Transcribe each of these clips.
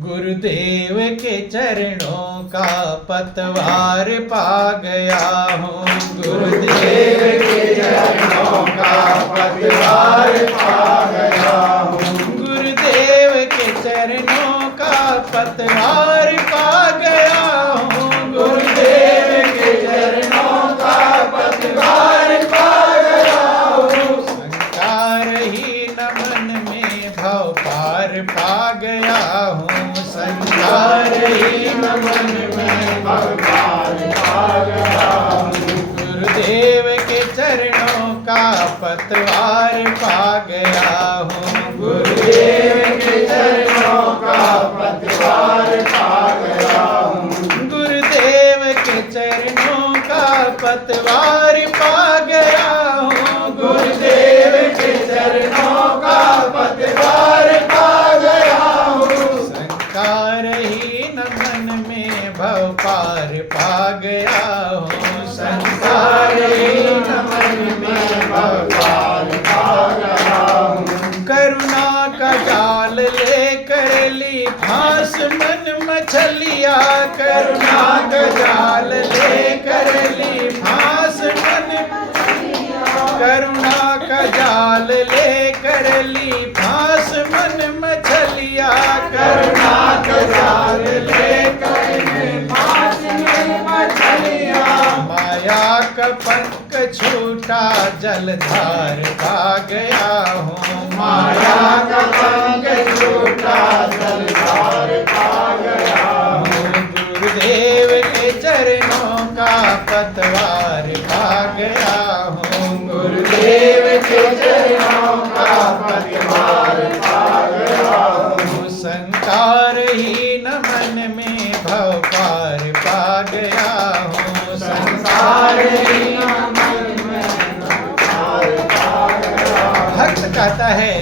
गुरुदेव के चरणों का पतवार पा गया हूँ। गुरुदेव के चरणों का पतवार पा गया हूँ। गुरुदेव के चरणों का पतवार पा गया हूँ। गुरुदेव के चरणों का पतवार पा गया हूँ। संसार ही नमन में भव पार पा गया हूँ। संसार ही नमन में भव पार पा गया हूँ। गुरुदेव के चरणों का पतवार पा गया हूँ। गुरुदेव के चरणों का पतवार पा गया हूँ। गुरुदेव के चरणों का पतवार पा गया हूँ। गुरुदेव के चरणों का पतवार पा गया हूँ। संसार ही नमन में भव पार पा गया हूँ। संसार ही नमन में भव पार पा गया हूँ। करुणा का जाल लेकर ली फांस मन मछलिया। करुणा का जाल लेकर ली फांस मन मछलिया। करुणा का जाल लेकर ली फांस मन मछलिया। करुणा का जाल लेकर ली फांस मन मछलिया। माया का पंख छूटा जलधार पा गया हूँ। माया का पंख छूटा जलधार पा गया हूँ। गुरुदेव के चरणों का पतवार पा गया हूँ। गुरुदेव के चरणों का पतवार पा गया हूँ। संसार ही नमन में भव पार पा गया हूँ। संसार ही नमन में भव पार पा गया हूँ। भक्त कहता है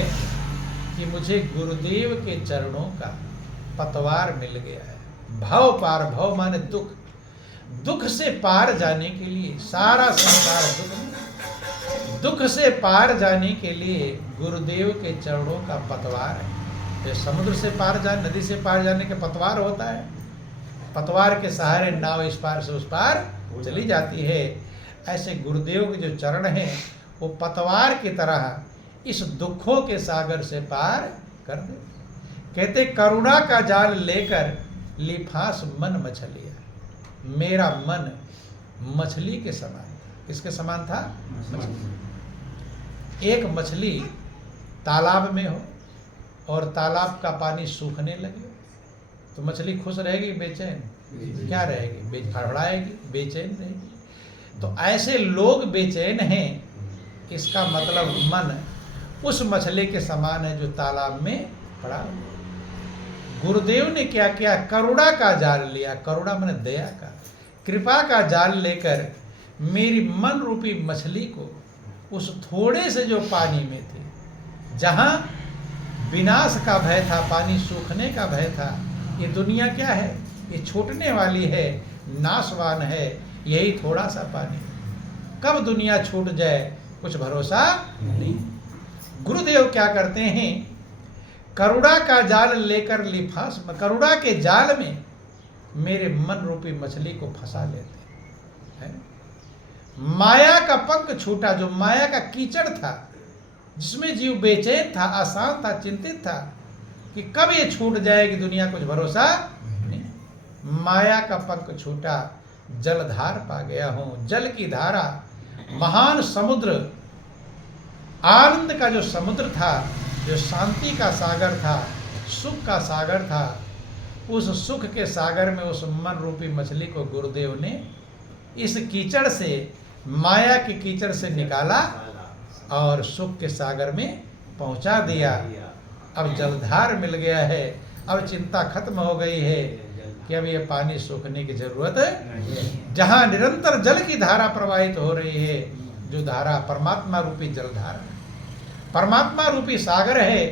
कि मुझे गुरुदेव के चरणों का पतवार मिल गया है। भव पार, भव माने दुख, दुख से पार जाने के लिए, सारा संसार दुख से पार जाने के लिए गुरुदेव के चरणों का पतवार है। ये समुद्र से पार जाने, नदी से पार जाने के पतवार होता है। पतवार के सहारे नाव इस पार से उस पार चली जाती है। ऐसे गुरुदेव के जो चरण हैं वो पतवार की तरह इस दुखों के सागर से पार कर दे। कहते करुणा का जाल लेकर ली फांस मन मछलिया। मेरा मन मछली के समान था। किसके समान था? मछली। एक मछली तालाब में हो और तालाब का पानी सूखने लगे तो मछली खुश रहेगी बेचैन? क्या रहेगी? फड़फड़ाएगी, बेचैन रहेगी। तो ऐसे लोग बेचैन हैं, इसका मतलब मन उस मछली के समान है जो तालाब में पड़ा। गुरुदेव ने क्या किया? करुणा का जाल लिया। करुणा माने दया का, कृपा का जाल लेकर मेरी मन रूपी मछली को उस थोड़े से जो पानी में थे, जहां विनाश का भय था, पानी सूखने का भय था। ये दुनिया क्या है? ये छूटने वाली है, नाशवान है। यही थोड़ा सा पानी, कब दुनिया छूट जाए कुछ भरोसा नहीं। गुरुदेव क्या करते हैं? करुणा का जाल लेकर ली फांस, करुणा के जाल में मेरे मन रूपी मछली को फंसा लेते हैं। माया का पंख छूटा, जो माया का कीचड़ था, जिसमें जीव बेचैन था, आसान था, चिंतित था कि कब ये छूट जाएगी दुनिया, कुछ भरोसा नहीं। माया का पंख छूटा, जलधार पा गया हूं। जल की धारा, महान समुद्र, आनंद का जो समुद्र था, जो शांति का सागर था, सुख का सागर था, उस सुख के सागर में उस मन रूपी मछली को गुरुदेव ने इस कीचड़ से, माया के कीचड़ से निकाला और सुख के सागर में पहुंचा दिया। अब जलधार मिल गया है। अब चिंता खत्म हो गई है कि अब ये पानी सूखने की जरूरत है। जहां निरंतर जल की धारा प्रवाहित हो रही है, जो धारा परमात्मा रूपी जलधारा, परमात्मा रूपी सागर है।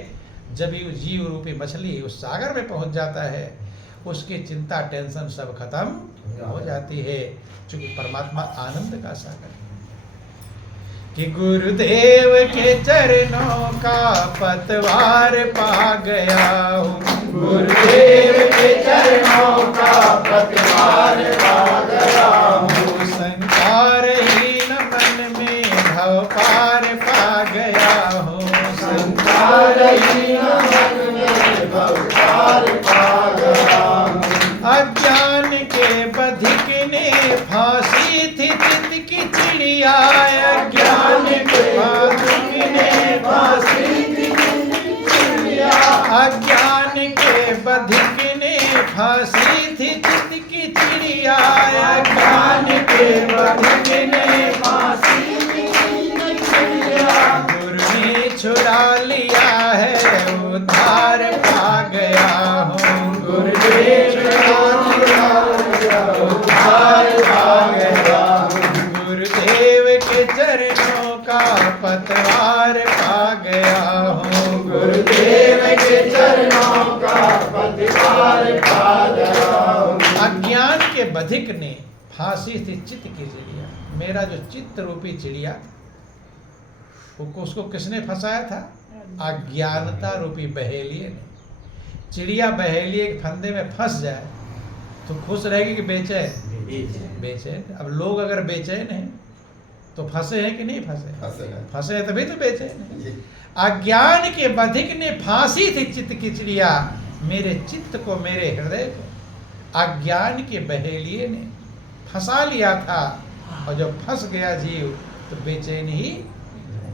जब ये जीव रूपी मछली उस सागर में पहुंच जाता है, उसकी चिंता, टेंशन सब खत्म हो जाती है, क्योंकि परमात्मा आनंद का सागर है। कि गुरुदेव के चरणों का पतवार पा गया हूँ। गुरुदेव के चरणों का पतवार पा गया हूँ। संसारहीन मन में भव पार पा गया हूँ। संसारहीन मन में भव पार पा गया हूँ। अज्ञान के बधिक ने फांसी थी चित की चिड़िया। अज्ञान के बधिक ने फांसी थी चित की चिड़िया। अज्ञान के बधिक ने फांसी थी चित की चिड़िया। अज्ञान के बधिक ने फांसी थी चित की चिड़िया। गुरु ने छुड़ा लिया है उद्धार पा गया हूँ। गुरुदेव उद्धार पा गया हूँ। गुरुदेव के चरणों का पतवार पा गया हूँ। गुरुदेव के चरणों का पतवार पा गया हूँ। अज्ञान के बधिक ने फांसी थी चित्त की चिड़िया। मेरा जो चित्त रूपी चिड़िया उसको किसने फंसाया था? अज्ञानता रूपी बहेलिए ने। चिड़िया बहेलिए के फंदे में फंस जाए तो खुश रहेगी कि बेचैन? बेचैन। अब लोग अगर बेचैन हैं तो फंसे हैं कि नहीं फंसे? फंसे हैं तभी तो बेचैन है। अज्ञान के बधिक ने फांसी थी चित्त की चिड़िया। मेरे चित्त को, मेरे हृदय को अज्ञान के बहेलिए ने फंसा लिया था। और जब फंस गया जीव तो बेचैन ही।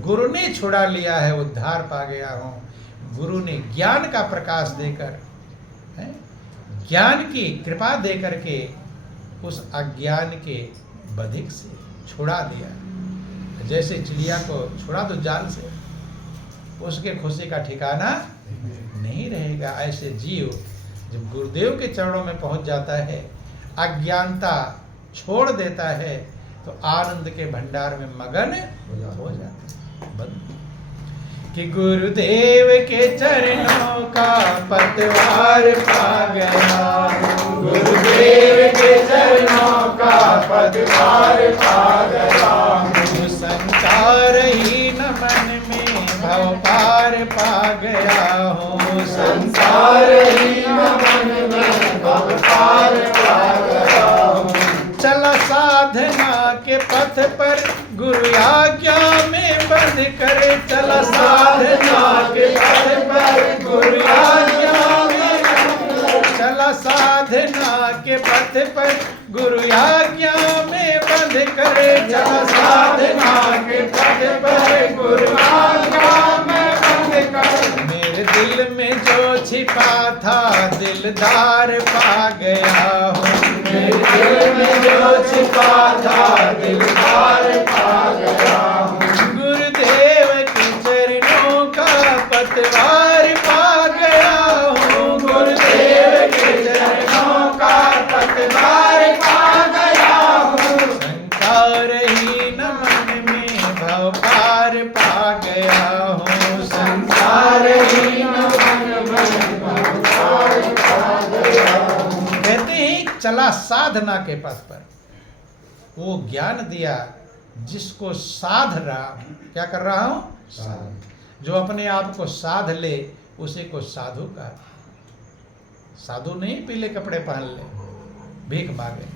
गुरु ने छुड़ा लिया है उद्धार पा गया हूँ। गुरु ने ज्ञान का प्रकाश देकर, ज्ञान की कृपा देकर के उस अज्ञान के बधिक से छुड़ा दिया। जैसे चिड़िया को छुड़ा दो जाल से, उसके खुशी का ठिकाना नहीं रहेगा। ऐसे जीव जब गुरुदेव के चरणों में पहुंच जाता है, अज्ञानता छोड़ देता है, तो आनंद के भंडार में मगन हो जाता है। कि गुरुदेव के चरणों का पतवार पा गया हूँ। गुरुदेव के चरणों का पतवार पा गया हूँ। संसारहीन मन में भव पार पा गया हूँ। संसारहीन मन में भव पार पा गया हूँ। चला साधना के पथ पर गुरु आज्ञा में बंध करे। चला साधना के पथ पर गुरु आज्ञा में, चला साधना के पथ पर गुरु आज्ञा में बंध करे। चला साधना के पथ पर गुरु आज्ञा में बंध करे। मेरे दिल में जो छिपा था दिलदार पा गया हूँ। मेरे दिल में जो छिपा था दिलदार पा गया हूँ। गुरुदेव के चरणों का पतवार पा गया हूँ। गुरुदेव के चरणों का पतवार पा गया हूँ। संसारहीन मन में भव पार पा गया हूँ। संसारहीन मन में भव पार पा गया हूँ। कहते हैं चला साधना के पथ पर, वो ज्ञान दिया जिसको साध रहा हूं। क्या कर रहा हूं? जो अपने आप को साध ले उसी को साधु का। साधु नहीं पीले कपड़े पहन ले, भीख मांगे।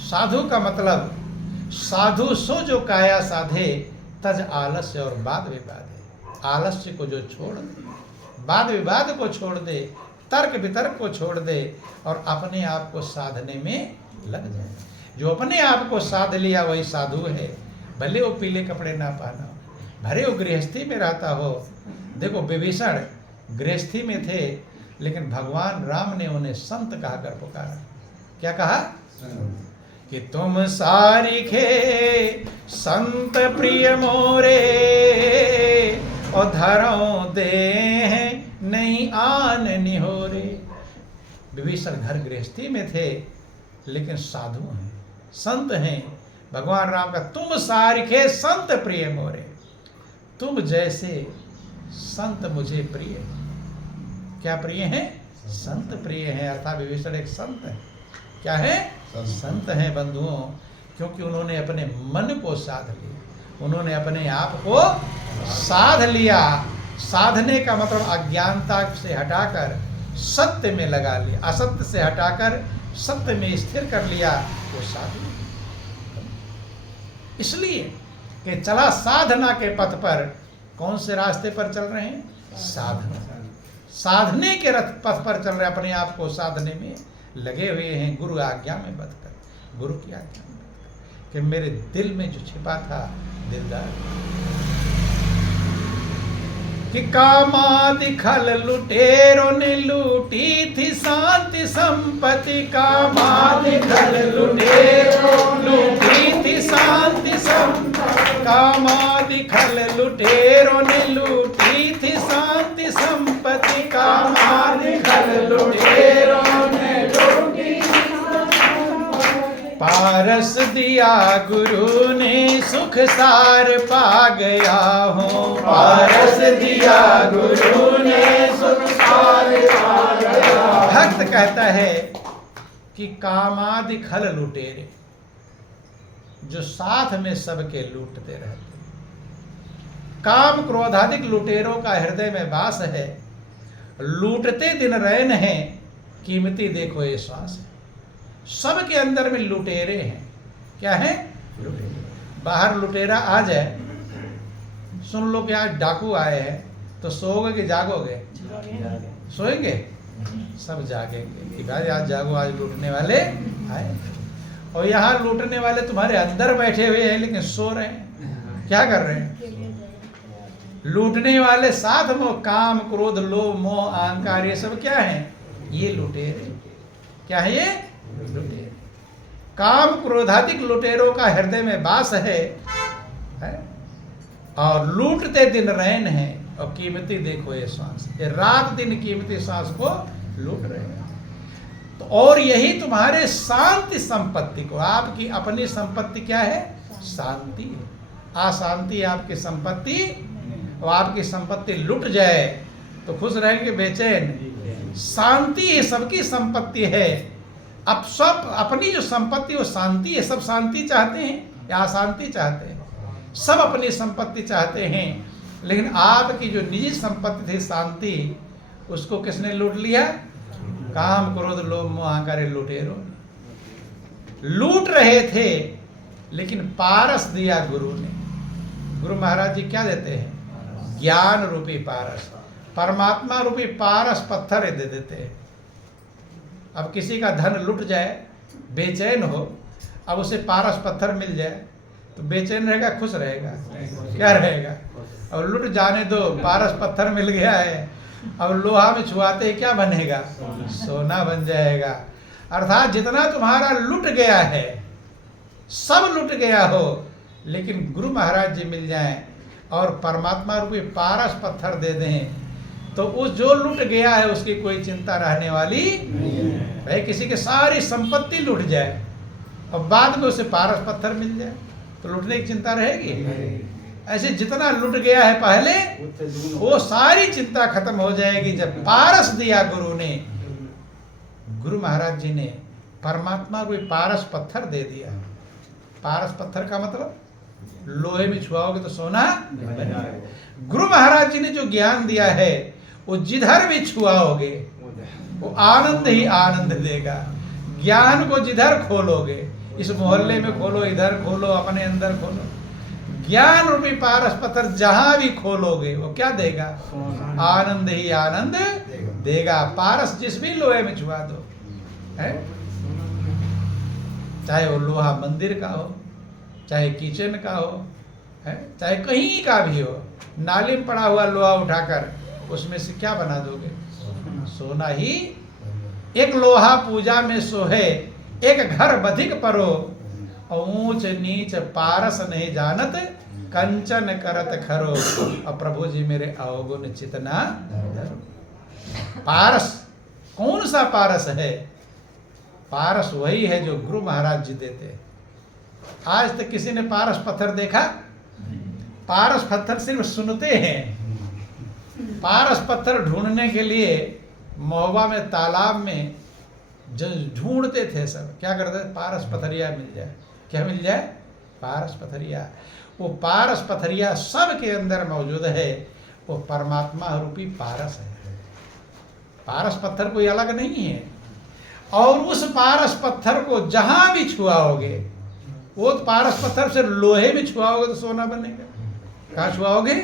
साधु का मतलब साधु सो जो काया साधे, तज आलस्य और वाद विवाद है। आलस्य को जो छोड़ दे, वाद विवाद को छोड़ दे, तर्क वितर्क को छोड़ दे और अपने आप को साधने में लग जाए। जो अपने आप को साध लिया वही साधु है। भले वो पीले कपड़े ना पहना हो, भले वो गृहस्थी में रहता हो। देखो विभीषण गृहस्थी में थे, लेकिन भगवान राम ने उन्हें संत कहकर पुकारा। क्या कहा? कि तुम सारिखे संत प्रिय मोरे, और धरो दे नहीं आन निहोरे। विभीषण घर गृहस्थी में थे लेकिन साधु हैं, संत हैं। भगवान राम का तुम सारिखे संत प्रिय मोरे, तुम जैसे संत मुझे प्रिय। क्या प्रिय हैं? संत प्रिय हैं। अर्थात विभीषण एक संत है। क्या है? संत हैं बंधुओं, क्योंकि उन्होंने अपने मन को साध लिया। उन्होंने अपने आप को साध लिया। साधने का मतलब अज्ञानता से हटाकर सत्य में लगा लिया, असत्य से हटाकर सत्य में स्थिर कर लिया, वो साधु। इसलिए कि चला साधना के पथ पर। कौन से रास्ते पर चल रहे हैं? साधना, साधने के रथ पथ पर चल रहे, अपने आप को साधने में लगे हुए हैं, गुरु आज्ञा में बंधकर, गुरु की आज्ञा में बंधकर, कि मेरे दिल में जो छिपा था दिलदार, कि कामादि खल लुटेरों ने लूटी थी शांति संपत्ति, कामादि खल लुटेरों लूटी थी शांति संपत्ति, कामादि खल लुटेरों ने लूटी थी शांति संपत्ति, कामादि खल लुटेरों ने लूटी। पारस दिया गुरु ने सुख सार पा गया हूँ, पारस दिया गुरु ने सुख सार पा गया। भक्त कहता है कि कामादि खल लुटेरे, जो साथ में सबके लूटते रहते, काम क्रोधाधिक लुटेरों का हृदय में वास है, लूटते दिन रैन है, कीमती देखो ये श्वास है। सबके अंदर में लुटेरे हैं। क्या है? लुटेरे। बाहर लुटेरा आ जाए, सुन लो कि आज डाकू आए हैं, तो सोओगे कि जागोगे? सोएंगे? सब जागेंगे कि भाई आज जागो, आज लूटने वाले आए। और यहाँ लूटने वाले तुम्हारे अंदर बैठे हुए हैं, लेकिन सो रहे हैं। क्या कर रहे हैं? लूटने वाले साथ में काम क्रोध लोभ मोह अहंकार, ये सब क्या है? ये लुटेरे। क्या है ये? लुटेरे। काम क्रोधाधिक लुटेरों का हृदय में वास है, और लूटते दिन रैन है, और कीमती देखो ये श्वास, ये रात दिन कीमती श्वास को लूट रहे हैं। तो और यही तुम्हारे शांति संपत्ति को, आपकी अपनी संपत्ति क्या है? शांति है। अशांति आपकी संपत्ति, और आपकी संपत्ति लुट जाए तो खुश रहेंगे, बेचैन। शांति है, सबकी संपत्ति है। अब सब अपनी जो संपत्ति वो शांति है। सब शांति चाहते हैं या अशांति चाहते हैं? सब अपनी संपत्ति चाहते हैं, लेकिन आपकी जो निजी संपत्ति थी शांति, उसको किसने लूट लिया? काम क्रोध लोभ मोह अहंकार लुटेरों लूट रहे थे, लेकिन पारस दिया गुरु ने। गुरु महाराज जी क्या देते हैं? ज्ञान रूपी पारस, परमात्मा रूपी पारस पत्थर दे देते हैं। अब किसी का धन लुट जाए, बेचैन हो, अब उसे पारस पत्थर मिल जाए तो बेचैन रहेगा, खुश रहेगा? क्या रहेगा? और लुट जाने दो, पारस पत्थर मिल गया है, अब लोहा में छुआते ही क्या बनेगा? सोना बन जाएगा। अर्थात जितना तुम्हारा लुट गया है, सब लुट गया हो, लेकिन गुरु महाराज जी मिल जाएं और परमात्मा रूपी पारस पत्थर दे दें, तो उस जो लुट गया है उसकी कोई चिंता रहने वाली नहीं। भाई किसी की सारी संपत्ति लुट जाए और बाद में उसे पारस पत्थर मिल जाए तो लुटने की चिंता रहेगी? ऐसे जितना लुट गया है पहले, वो सारी चिंता खत्म हो जाएगी जब पारस दिया गुरु ने। गुरु महाराज जी ने परमात्मा को पारस पत्थर दे दिया। पारस पत्थर का मतलब लोहे में छुआओगे तो सोना। गुरु महाराज जी ने जो ज्ञान दिया है, वो जिधर भी छुआओगे वो आनंद ही आनंद देगा। ज्ञान को जिधर खोलोगे, इस मोहल्ले में खोलो, इधर खोलो, अपने अंदर खोलो, ज्ञान रूपी पारस पत्थर जहां भी खोलोगे वो क्या देगा? आनंद ही आनंद देगा। पारस जिस भी लोहे में छुआ दो, है, चाहे वो लोहा मंदिर का हो, चाहे किचन का हो, है, चाहे कहीं का भी हो, नाली में पड़ा हुआ लोहा उठाकर उसमें से क्या बना दोगे? सोना ही। एक लोहा पूजा में सोहे, एक घर बधिक परो, ऊंच नीच पारस नहीं जानत, कंचन करत खरो, और प्रभु जी मेरे अवगुण चितना धरो। पारस कौन सा पारस है? पारस वही है जो गुरु महाराज जी देते। आज तक किसी ने पारस पत्थर देखा? पारस पत्थर सिर्फ सुनते हैं। पारस पत्थर ढूंढने के लिए महोबा में, तालाब में ढूंढते थे सब। क्या करते थे? पारस पथरिया मिल जाए। क्या मिल जाए? पारस पथरिया। वो पारस पथरिया सब के अंदर मौजूद है, वो परमात्मा रूपी पारस है। पारस पत्थर कोई अलग नहीं है। और उस पारस पत्थर को जहां भी छुआओगे, वो पारस पत्थर से लोहे में छुआओगे तो सोना बनेगा। कहाँ छुआओगे?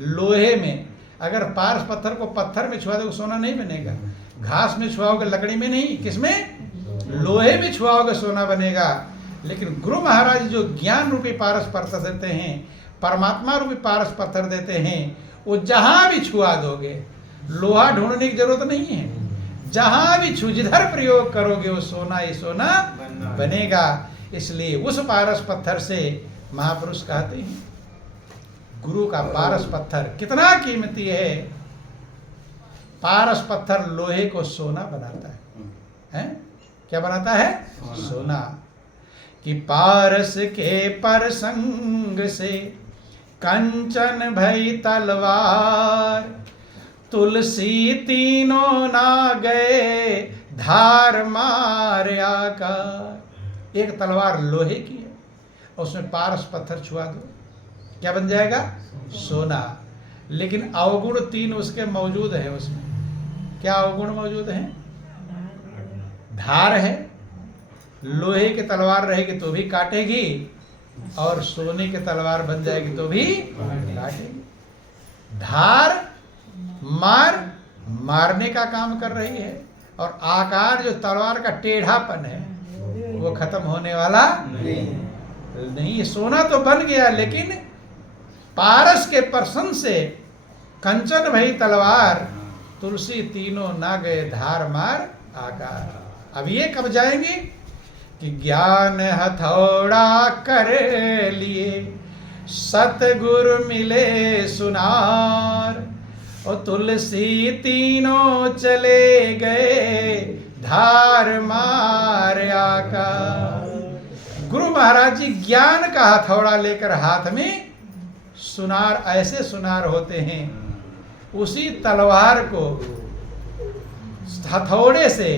लोहे में। अगर पारस पत्थर को पत्थर में छुआ दोगे सोना नहीं बनेगा। घास में छुआओगे, लकड़ी में नहीं, किसमें? लोहे में छुआओगे सोना बनेगा। लेकिन गुरु महाराज जो ज्ञान रूपी पारस पत्थर देते हैं, परमात्मा रूपी पारस पत्थर देते हैं, वो जहां भी छुआ दोगे, लोहा ढूंढने की जरूरत नहीं है। जहां भी जिधर प्रयोग करोगे वो सोना ही सोना बनेगा। इसलिए उस पारस पत्थर से महापुरुष कहते हैं गुरु का पारस पत्थर कितना कीमती है। पारस पत्थर लोहे को सोना बनाता है? क्या बनाता है? सोना। कि पारस के परसंग से कंचन भई तलवार, तुलसी तीनों ना गए धार मार आकार। एक तलवार लोहे की है और उसमें पारस पत्थर छुआ दो, क्या बन जाएगा? सोना। लेकिन अवगुण 3 उसके मौजूद है। उसमें क्या अवगुण मौजूद हैं? धार है, लोहे की तलवार रहेगी तो भी काटेगी, और सोने की तलवार बन जाएगी तो भी काटेगी। धार मारने का काम कर रही है, और आकार जो तलवार का टेढ़ापन है वो खत्म होने वाला नहीं। सोना तो बन गया, लेकिन पारस के प्रसन्न से कंचन भई तलवार, तुलसी तीनों ना गए धार मार आकार। अब ये कब जाएंगे? कि ज्ञान हथौड़ा कर लिए सतगुरु मिले सुनार, और तुलसी तीनों चले गए धार मार आकार। गुरु महाराज जी ज्ञान का हथौड़ा लेकर हाथ में, सुनार ऐसे सुनार होते हैं, उसी तलवार को हथौड़े से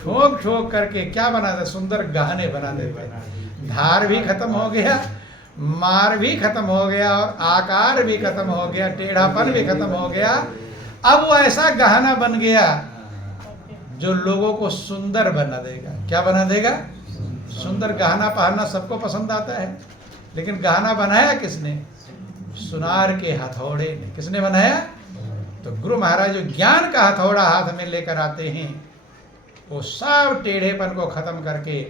ठोक ठोक करके क्या बना दे? सुंदर गहने बना देते। धार भी खत्म हो गया, मार भी खत्म हो गया, और आकार भी खत्म हो गया, टेढ़ापन भी खत्म हो गया। अब वो ऐसा गहना बन गया जो लोगों को सुंदर बना देगा। क्या बना देगा? सुंदर। गहना पहनना सबको पसंद आता है, लेकिन गहना बनाया किसने? सुनार के हथौड़े ने। किसने बनाया? तो गुरु महाराज जो ज्ञान का हथौड़ा हाथ में लेकर आते हैं, वो सब टेढ़ेपन को खत्म करके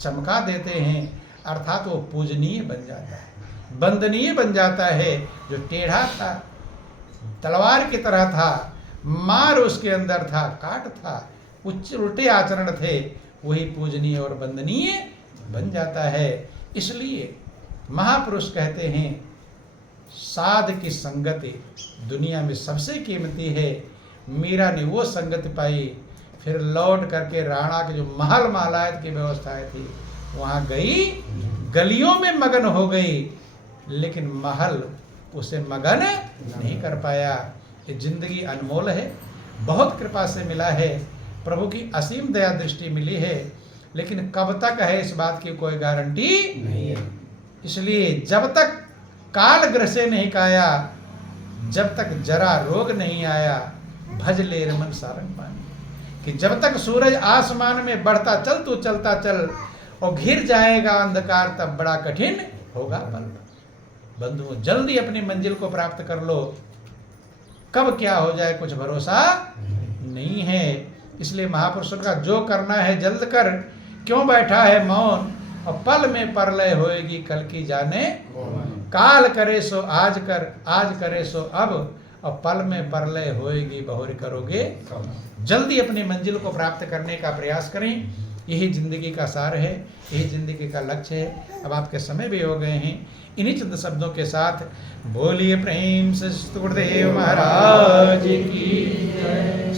चमका देते हैं। अर्थात वो पूजनीय बन जाता है, वंदनीय बन जाता है। जो टेढ़ा था, तलवार की तरह था, मार उसके अंदर था, काट था, उल्टे आचरण थे, वही पूजनीय और वंदनीय बन जाता है। इसलिए महापुरुष कहते हैं साध की संगति दुनिया में सबसे कीमती है। मीरा ने वो संगति पाई, फिर लौट करके राणा के जो महल महलायत की व्यवस्थाएं थी वहाँ गई, गलियों में मगन हो गई, लेकिन महल उसे मगन नहीं कर पाया। ये जिंदगी अनमोल है, बहुत कृपा से मिला है, प्रभु की असीम दया दृष्टि मिली है, लेकिन कब तक है इस बात की कोई गारंटी नहीं है। इसलिए जब तक काल ग्रह से नहीं काया, जब तक जरा रोग नहीं आया, भज ले रमन सारंग पानी। कि जब तक सूरज आसमान में बढ़ता चल, तू चलता चल, और घिर जाएगा अंधकार, तब बड़ा कठिन होगा पल। बंधुओं, जल्दी अपनी मंजिल को प्राप्त कर लो, कब क्या हो जाए कुछ भरोसा नहीं है। इसलिए महापुरुषों का जो करना है जल्द कर, क्यों बैठा है मौन, और पल में परलय होएगी कल की जाने। काल करे सो आज कर, आज करे सो अब, और पल में परलय होएगी बहुरी करोगे। जल्दी अपनी मंजिल को प्राप्त करने का प्रयास करें, यही जिंदगी का सार है, यही जिंदगी का लक्ष्य है। अब आपके समय भी हो गए हैं, इन्हीं चंद शब्दों के साथ बोलिए प्रेम से गुरुदेव महाराज की जय।